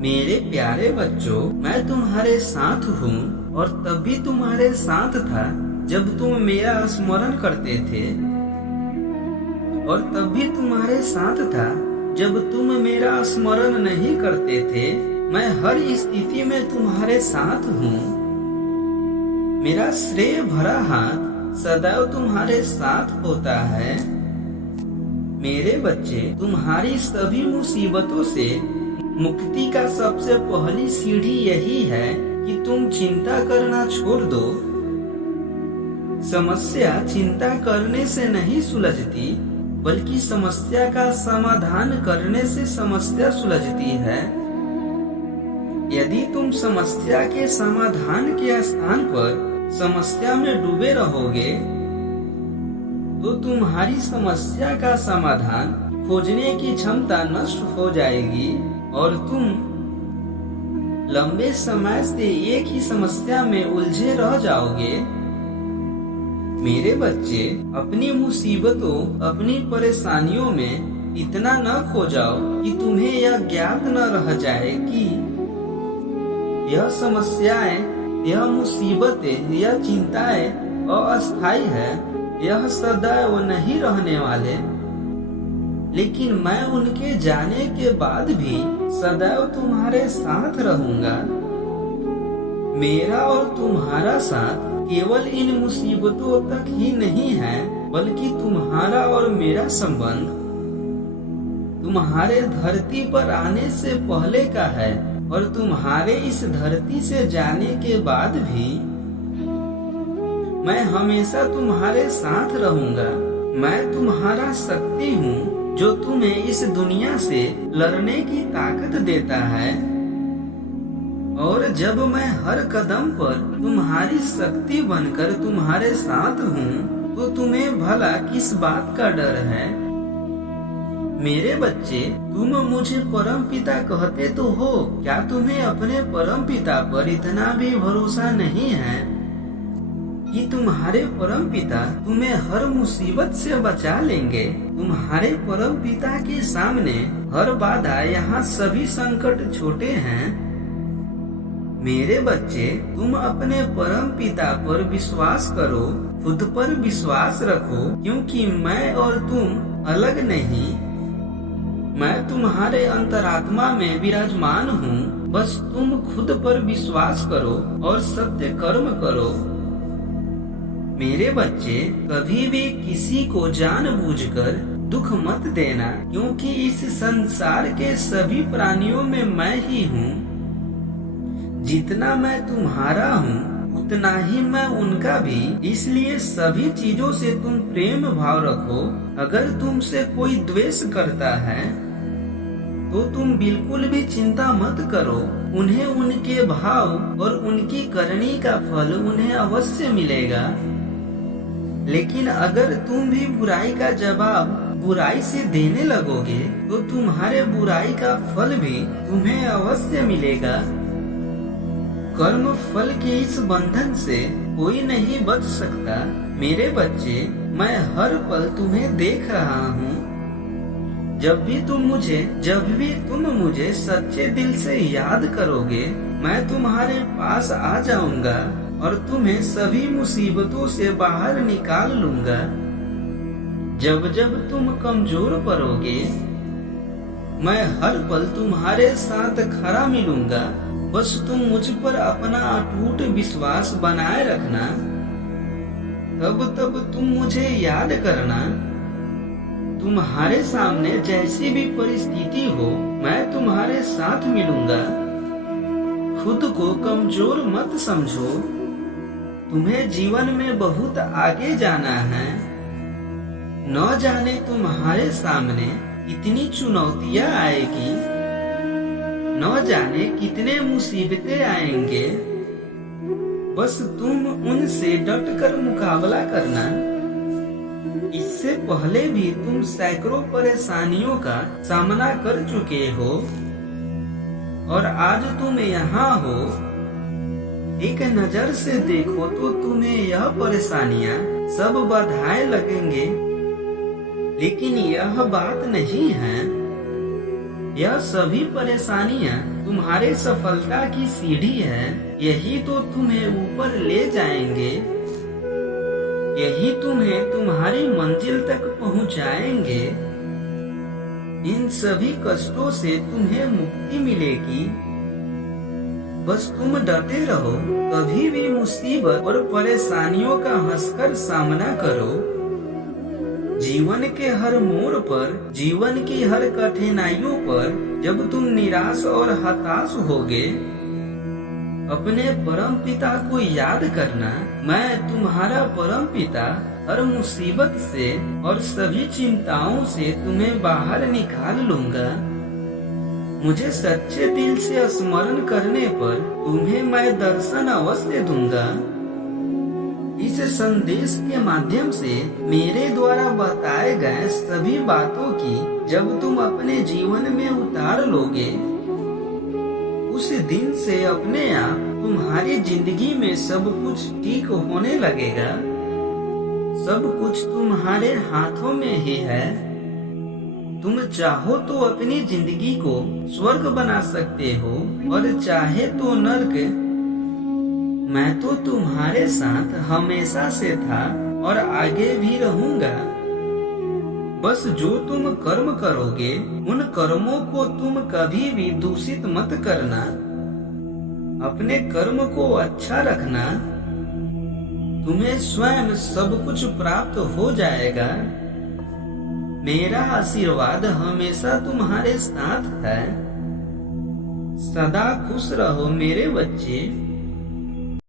मेरे प्यारे बच्चों, मैं तुम्हारे साथ हूँ और तब भी तुम्हारे साथ था जब तुम मेरा स्मरण करते थे, और तब भी तुम्हारे साथ था जब तुम मेरा स्मरण नहीं करते थे। मैं हर स्थिति में तुम्हारे साथ हूँ। मेरा श्रेय भरा हाथ सदैव तुम्हारे साथ होता है। मेरे बच्चे, तुम्हारी सभी मुसीबतों से मुक्ति का सबसे पहली सीढ़ी यही है कि तुम चिंता करना छोड़ दो। समस्या चिंता करने से नहीं सुलझती, बल्कि समस्या का समाधान करने से समस्या सुलझती है। यदि तुम समस्या के समाधान के स्थान पर समस्या में डूबे रहोगे, तो तुम्हारी समस्या का समाधान खोजने की क्षमता नष्ट हो जाएगी और तुम लंबे समय से एक ही समस्या में उलझे रह जाओगे। मेरे बच्चे, अपनी मुसीबतों, अपनी परेशानियों में इतना न खो जाओ कि तुम्हें यह ज्ञात न रह जाए कि यह समस्याएं, यह मुसीबतें, यह चिंताएं अस्थायी है, यह सदैव नहीं रहने वाले। लेकिन मैं उनके जाने के बाद भी सदैव तुम्हारे साथ रहूंगा। मेरा और तुम्हारा साथ केवल इन मुसीबतों तक ही नहीं है, बल्कि तुम्हारा और मेरा संबंध तुम्हारे धरती पर आने से पहले का है और तुम्हारे इस धरती से जाने के बाद भी मैं हमेशा तुम्हारे साथ रहूंगा। मैं तुम्हारा शक्ति हूँ जो तुम्हें इस दुनिया से लड़ने की ताकत देता है। और जब मैं हर कदम पर तुम्हारी शक्ति बनकर तुम्हारे साथ हूँ, तो तुम्हें भला किस बात का डर है? मेरे बच्चे, तुम मुझे परम पिता कहते तो हो, क्या तुम्हें अपने परम पिता पर इतना भी भरोसा नहीं है कि तुम्हारे परम पिता तुम्हें हर मुसीबत से बचा लेंगे? तुम्हारे परम पिता के सामने हर बाधा, यहाँ सभी संकट छोटे हैं। मेरे बच्चे, तुम अपने परम पिता पर विश्वास करो, खुद पर विश्वास रखो, क्योंकि मैं और तुम अलग नहीं। मैं तुम्हारे अंतरात्मा में विराजमान हूँ। बस तुम खुद पर विश्वास करो और सत्य कर्म करो। मेरे बच्चे, कभी भी किसी को जानबूझकर दुख मत देना, क्योंकि इस संसार के सभी प्राणियों में मैं ही हूँ। जितना मैं तुम्हारा हूँ, उतना ही मैं उनका भी। इसलिए सभी चीजों से तुम प्रेम भाव रखो। अगर तुमसे कोई द्वेष करता है, तो तुम बिल्कुल भी चिंता मत करो। उन्हें उनके भाव और उनकी करनी का फल उन्हें अवश्य मिलेगा। लेकिन अगर तुम भी बुराई का जवाब बुराई से देने लगोगे, तो तुम्हारे बुराई का फल भी तुम्हें अवश्य मिलेगा। कर्म फल के इस बंधन से कोई नहीं बच सकता। मेरे बच्चे, मैं हर पल तुम्हें देख रहा हूँ। जब भी तुम मुझे सच्चे दिल से याद करोगे, मैं तुम्हारे पास आ जाऊंगा और तुम्हें सभी मुसीबतों से बाहर निकाल लूंगा। जब जब तुम कमजोर पड़ोगे, मैं हर पल तुम्हारे साथ खड़ा मिलूंगा। बस तुम मुझ पर अपना अटूट विश्वास बनाए रखना। तब तुम मुझे याद करना। तुम्हारे सामने जैसी भी परिस्थिति हो, मैं तुम्हारे साथ मिलूंगा। खुद को कमजोर मत समझो। तुम्हें जीवन में बहुत आगे जाना है। न जाने तुम्हारे सामने कितनी चुनौतियां आएगी, न जाने कितने मुसीबतें आएंगे। बस तुम उनसे डटकर मुकाबला करना। इससे पहले भी तुम सैकड़ों परेशानियों का सामना कर चुके हो और आज तुम यहाँ हो। एक नजर से देखो तो तुम्हें यह परेशानियां सब बाधाएं लगेंगे, लेकिन यह बात नहीं है। यह सभी परेशानियां तुम्हारे सफलता की सीढ़ी है। यही तो तुम्हें ऊपर ले जाएंगे, यही तुम्हें तुम्हारी मंजिल तक पहुंचाएंगे। इन सभी कष्टों से तुम्हें मुक्ति मिलेगी। बस तुम डटे रहो, कभी भी मुसीबत और परेशानियों का हंसकर सामना करो। जीवन के हर मोड़ पर, जीवन की हर कठिनाइयों पर जब तुम निराश और हताश होगे, अपने परम पिता को याद करना। मैं तुम्हारा परम पिता हर मुसीबत से और सभी चिंताओं से तुम्हें बाहर निकाल लूंगा। मुझे सच्चे दिल से स्मरण करने पर तुम्हें मैं दर्शन अवश्य दूंगा। इस संदेश के माध्यम से मेरे द्वारा बताए गए सभी बातों की जब तुम अपने जीवन में उतार लोगे, उस दिन से अपने आप तुम्हारी जिंदगी में सब कुछ ठीक होने लगेगा। सब कुछ तुम्हारे हाथों में ही है। तुम चाहो तो अपनी जिंदगी को स्वर्ग बना सकते हो और चाहे तो नर्क। मैं तो तुम्हारे साथ हमेशा से था और आगे भी रहूंगा। बस जो तुम कर्म करोगे, उन कर्मों को तुम कभी भी दूषित मत करना। अपने कर्म को अच्छा रखना, तुम्हें स्वयं सब कुछ प्राप्त हो जाएगा। मेरा आशीर्वाद हमेशा तुम्हारे साथ है। सदा खुश रहो मेरे बच्चे।